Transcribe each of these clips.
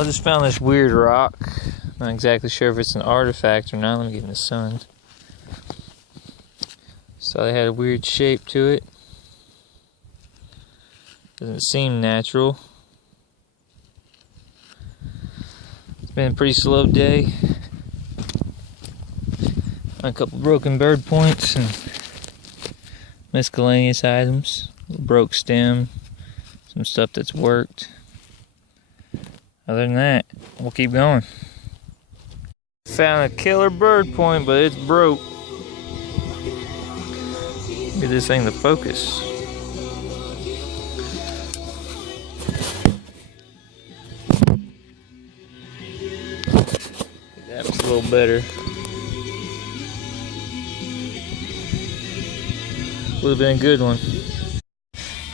I just found this weird rock. Not exactly sure if it's an artifact or not. Let me get in the sun. So they had a weird shape to it. Doesn't seem natural. It's been a pretty slow day. A couple broken bird points and miscellaneous items. A broke stem. Some stuff that's worked. Other than that, we'll keep going. Found a killer bird point, but it's broke. Get this thing to focus. That was a little better. Would have been a good one.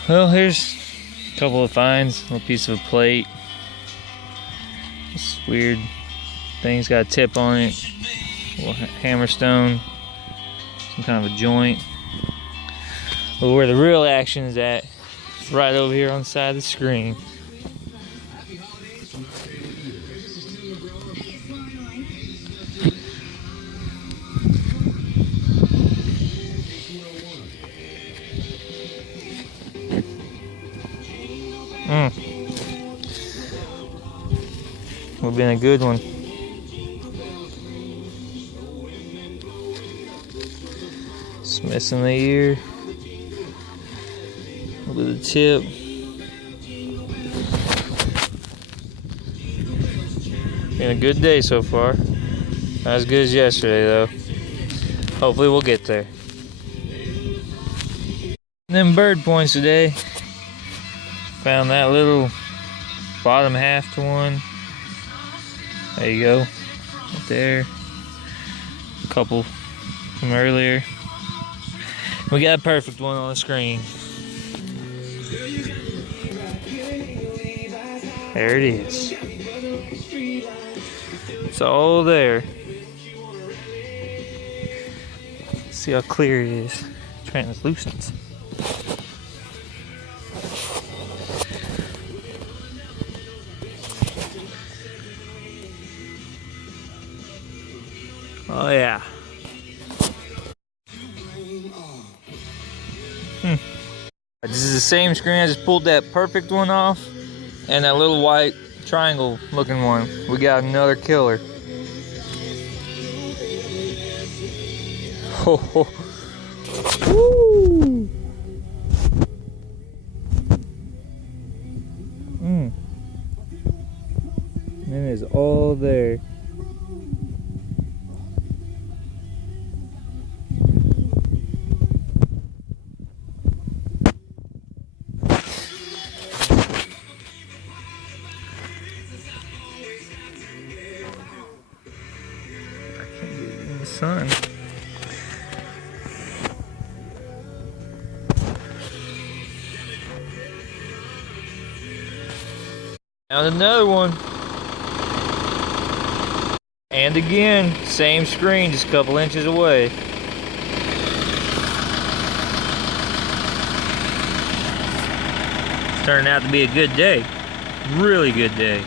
Well, here's a couple of finds. A little piece of a plate. This weird thing's got a tip on it. A little hammerstone. Some kind of a joint. But where the real action is at, it's right over here on the side of the screen. Would have been a good one. It's missing the ear. A little bit of the tip. Been a good day so far. Not as good as yesterday though. Hopefully we'll get there. And then bird points today. Found that little bottom half to one. There you go. Right there. A couple from earlier. We got a perfect one on the screen. There it is. It's all there. See how clear it is. Translucent. Oh yeah. This is the same screen. I just pulled that perfect one off and that little white triangle looking one. We got another killer. Ho ho. Woo! It is all there. Sun. Found another one. And again, same screen, just a couple inches away. It's turning out to be a good day. Really good day.